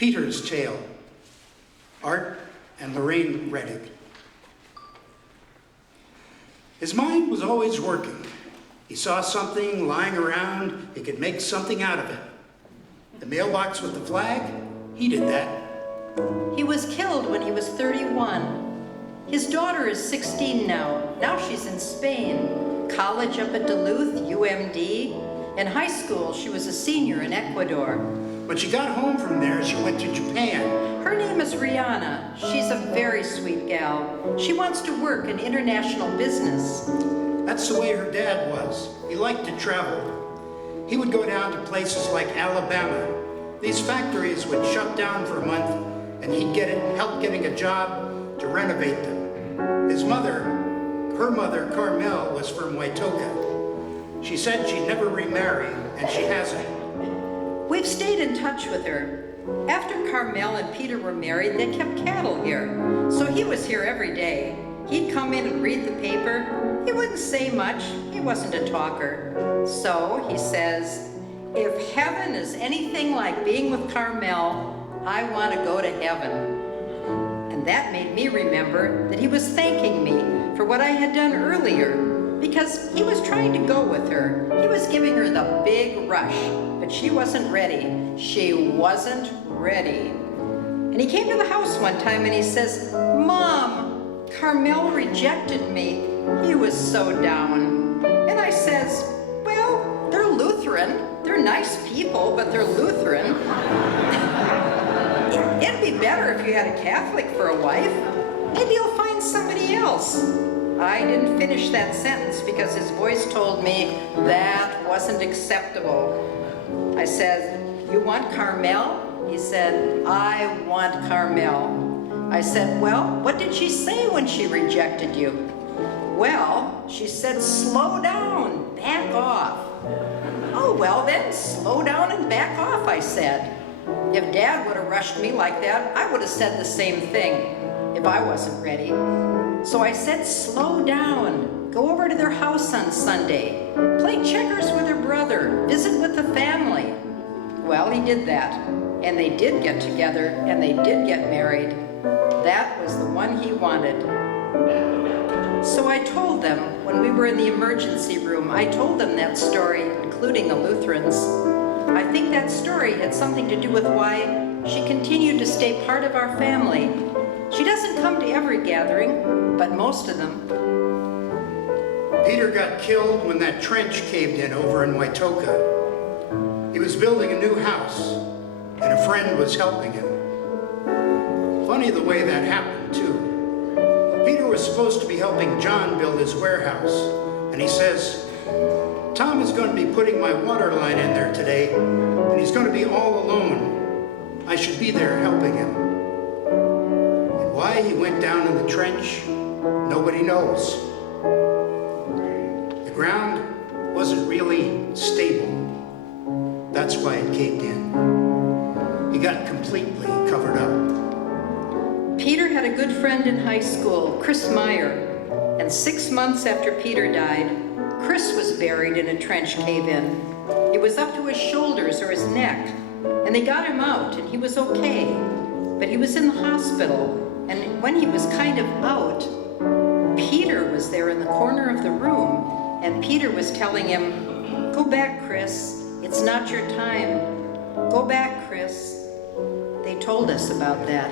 Peter's Tale, Art and Lorraine Reddick. His mind was always working. He saw something lying around, he could make something out of it. The mailbox with the flag, he did that. He was killed when he was 31. His daughter is 16 now. Now she's in Spain. College up at Duluth, UMD. In high school, she was a senior in Ecuador. When she got home from there, she went to Japan. Her name is Winona. She's a very sweet gal. She wants to work in international business. That's the way her dad was. He liked to travel. He would go down to places like Alabama. These factories would shut down for a month, and he'd help getting a job to renovate them. His mother, her mother, Carmel, was from Wautoka. She said she'd never remarry, and she hasn't. We've stayed in touch with her. After Carmel and Peter were married, they kept cattle here. So he was here every day. He'd come in and read the paper. He wouldn't say much. He wasn't a talker. So he says, if heaven is anything like being with Carmel, I want to go to heaven. And that made me remember that he was thanking me for what I had done earlier, because he was trying to go with her. He was giving her the big rush, but she wasn't ready. She wasn't ready. And he came to the house one time and he says, Mom, Carmel rejected me. He was so down. And I says, well, they're Lutheran. They're nice people, but they're Lutheran. It'd be better if you had a Catholic for a wife. Maybe you'll find somebody else. I didn't finish that sentence because his voice told me that wasn't acceptable. I said, you want Carmel? He said, I want Carmel. I said, well, what did she say when she rejected you? Well, she said, slow down, back off. Oh, well then, slow down and back off, I said. If Dad would have rushed me like that, I would have said the same thing if I wasn't ready. So I said, slow down. Go over to their house on Sunday. Play checkers with her brother. Visit with the family. Well, he did that. And they did get together, and they did get married. That was the one he wanted. So I told them, when we were in the emergency room, I told them that story, including the Lutherans. I think that story had something to do with why she continued to stay part of our family. She doesn't come to every gathering, but most of them. Peter got killed when that trench caved in over in Wautoka. He was building a new house, and a friend was helping him. Funny the way that happened, too. Peter was supposed to be helping John build his warehouse, and he says, Tom is going to be putting my water line in there today, and he's going to be all alone. I should be there helping him. And why he went down in the trench, nobody knows. The ground wasn't really stable. That's why it caved in. He got completely covered up. Peter had a good friend in high school, Chris Meyer, and 6 months after Peter died, Chris was buried in a trench cave-in. It was up to his shoulders or his neck, and they got him out, and he was okay. But he was in the hospital, and when he was kind of out, Peter was there in the corner of the room, and Peter was telling him, go back, Chris. It's not your time. Go back, Chris. They told us about that.